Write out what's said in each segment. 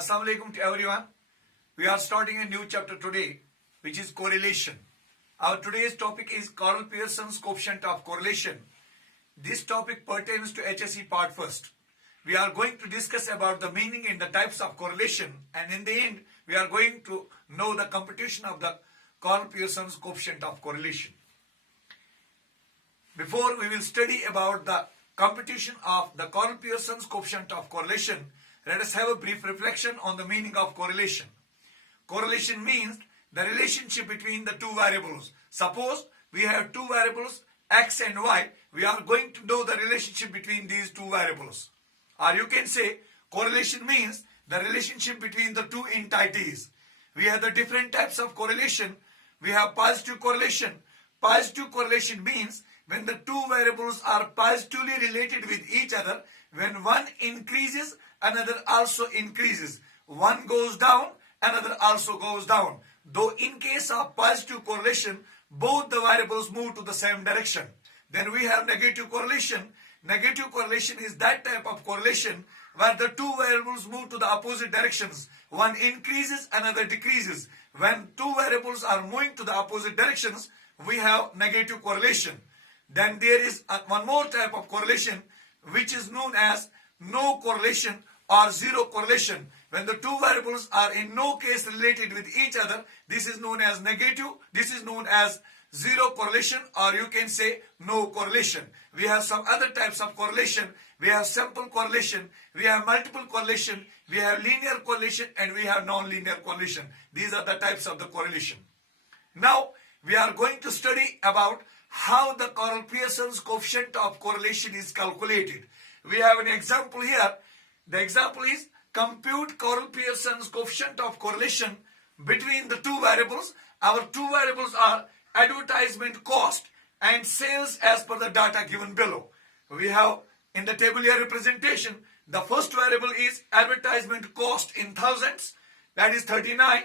Assalamu alaikum to everyone. We are starting a new chapter today, which is correlation. Our today's topic is Carl Pearson's coefficient of correlation. This topic pertains to HSE part first. We are going to discuss about the meaning and the types of correlation, and in the end, we are going to know the computation of the Carl Pearson's coefficient of correlation. Before we will study about the computation of the Carl Pearson's coefficient of correlation, let us have a brief reflection on the meaning of correlation. Correlation means the relationship between the two variables. Suppose we have two variables x and y, we are going to know the relationship between these two variables. Or you can say correlation means the relationship between the two entities. We have the different types of correlation. We have positive correlation. Positive correlation means when the two variables are positively related with each other, when one increases, another also increases. One goes down, another also goes down. Though in case of positive correlation, both the variables move to the same direction. Then we have negative correlation. Negative correlation is that type of correlation where the two variables move to the opposite directions. One increases, another decreases. When two variables are moving to the opposite directions, we have negative correlation. Then there is one more type of correlation which is known as no correlation or zero correlation. When the two variables are in no case related with each other, this is known as negative. This is known as zero correlation, or you can say no correlation. We have some other types of correlation. We have simple correlation, we have multiple correlation, we have linear correlation, and we have non-linear correlation. These are the types of the correlation. Now we are going to study about how the Carl Pearson's coefficient of correlation is calculated. We have an example here. The example is compute Carl Pearson's coefficient of correlation between the two variables. Our two variables are advertisement cost and sales as per the data given below. We have in the tabular representation, the first variable is advertisement cost in thousands, that is 39,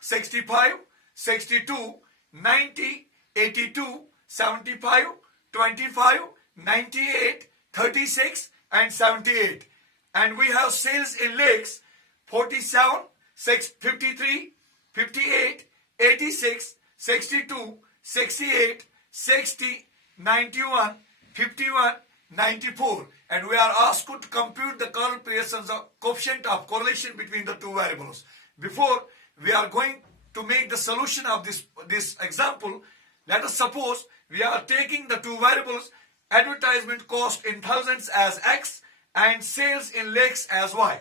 65, 62, 90, 82, 75, 25, 98, 36 and 78. And we have sales in lakhs 47, 53, 58, 86, 62, 68, 60, 91, 51, 94. And we are asked to compute the Carl Pearson's coefficient of correlation between the two variables. Before we are going to make the solution of this example, let us suppose we are taking the two variables, advertisement cost in thousands as x and sales in lakhs as y.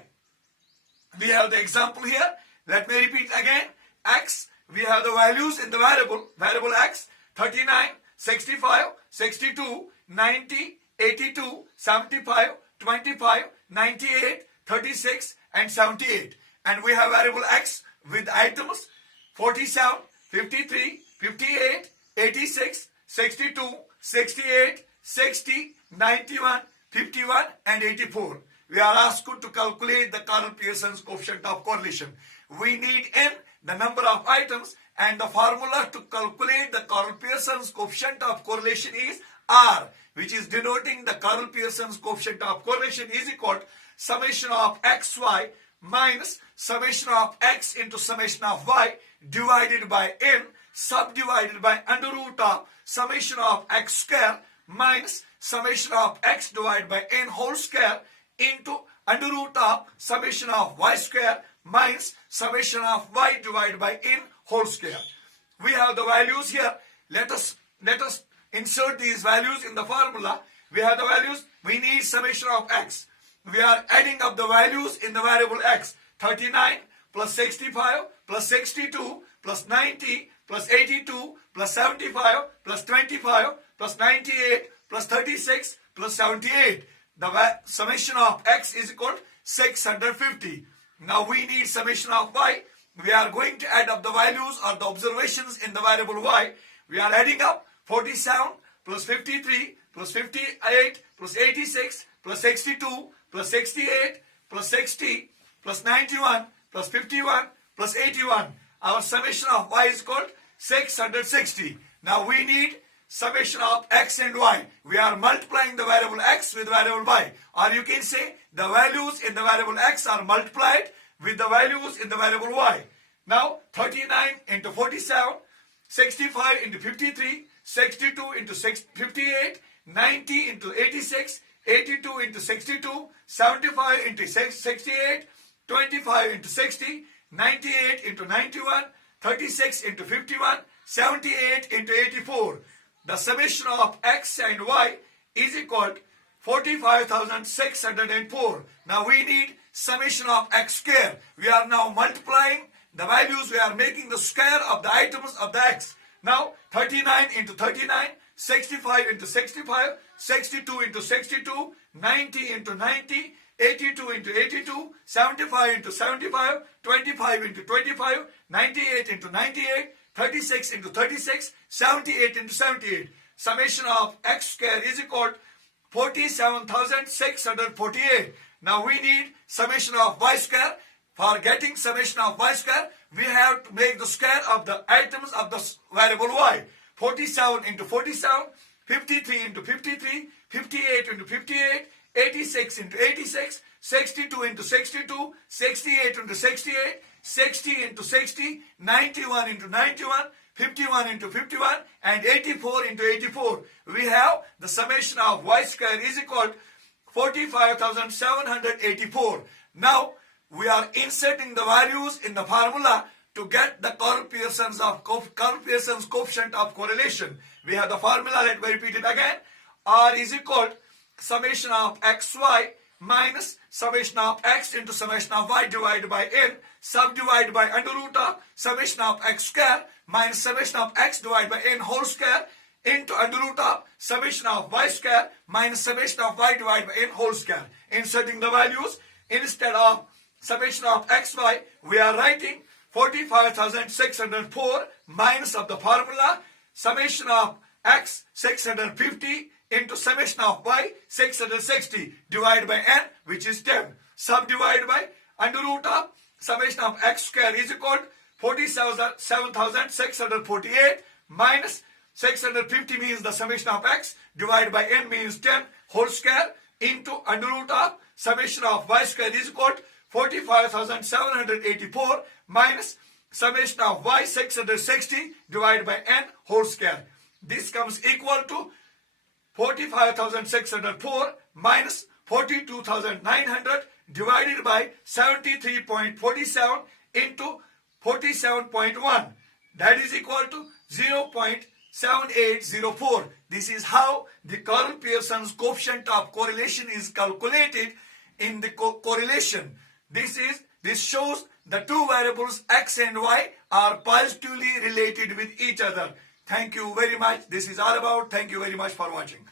We have the example here. Let me repeat again. X, we have the values in the variable x, 39, 65, 62, 90, 82, 75, 25, 98, 36 and 78. And we have variable x with items 47, 53, 58, 86, 62, 68, 60, 91, 51 and 84. We are asked to calculate the Carl Pearson's coefficient of correlation. We need n, the number of items, and the formula to calculate the Carl Pearson's coefficient of correlation is R, which is denoting the Carl Pearson's coefficient of correlation is equal to summation of xy minus summation of x into summation of y divided by n subdivided by under root of summation of x square minus summation of x divided by n whole square into under root of summation of y square minus summation of y divided by n whole square. We have the values here. Let us insert these values in the formula. We have the values. We need summation of x. We are adding up the values in the variable x. 39 plus 65 plus 62 plus 90 plus 82 plus 75 plus 25 plus 98 plus 36 plus 78. The summation of x is equal to 650. Now we need summation of y. We are going to add up the values or the observations in the variable y. We are adding up 47 plus 53 plus 58 plus 86 plus 62 plus 68 plus 60 plus 91 plus 51 plus 81. Our summation of y is called 660. Now we need summation of x and y. We are multiplying the variable x with variable y. Or you can say the values in the variable x are multiplied with the values in the variable y. Now 39 into 47, 65 into 53, 62 into 58, 90 into 86, 82 into 62, 75 into 68, 25 into 60, 98 into 91, 36 into 51, 78 into 84. The summation of x and y is equal to 45,604. Now we need summation of x square. We are now multiplying the values. We are making the square of the items of the x. Now 39 into 39, 65 into 65, 62 into 62, 90 into 90, 82 into 82, 75 into 75, 25 into 25, 98 into 98, 36 into 36, 78 into 78. Summation of x square is equal to 47,648. Now we need summation of y square. For getting summation of y square, we have to make the square of the items of the variable y. 47 into 47, 53 into 53, 58 into 58, 86 into 86, 62 into 62, 68 into 68, 60 into 60, 91 into 91, 51 into 51, and 84 into 84. We have the summation of y square is equal to 45,784. Now we are inserting the values in the formula to get the Karl-Pearson's coefficient of correlation. We have the formula. Let me repeat it again. R is equal to summation of xy minus summation of x into summation of y divided by n, subdivided by under root of summation of x square minus summation of x divided by n whole square into under root of summation of y square minus summation of y divided by n whole square. Inserting the values, instead of summation of xy, we are writing 45,604 minus of the formula summation of x 650 into summation of y 660 divided by n, which is 10, subdivided by under root of summation of x square is equal to 47,648 minus 650 means the summation of x divided by n means 10 whole square into under root of summation of y square is equal to 45,784 minus summation of y 660 divided by n whole square. This comes equal to 45,604 minus 42,900 divided by 73.47 into 47.1. That is equal to 0.7804. This is how the Karl-Pearson's coefficient of correlation is calculated in the correlation. This shows the two variables x and y are positively related with each other. Thank you very much. This is all about. Thank you very much for watching.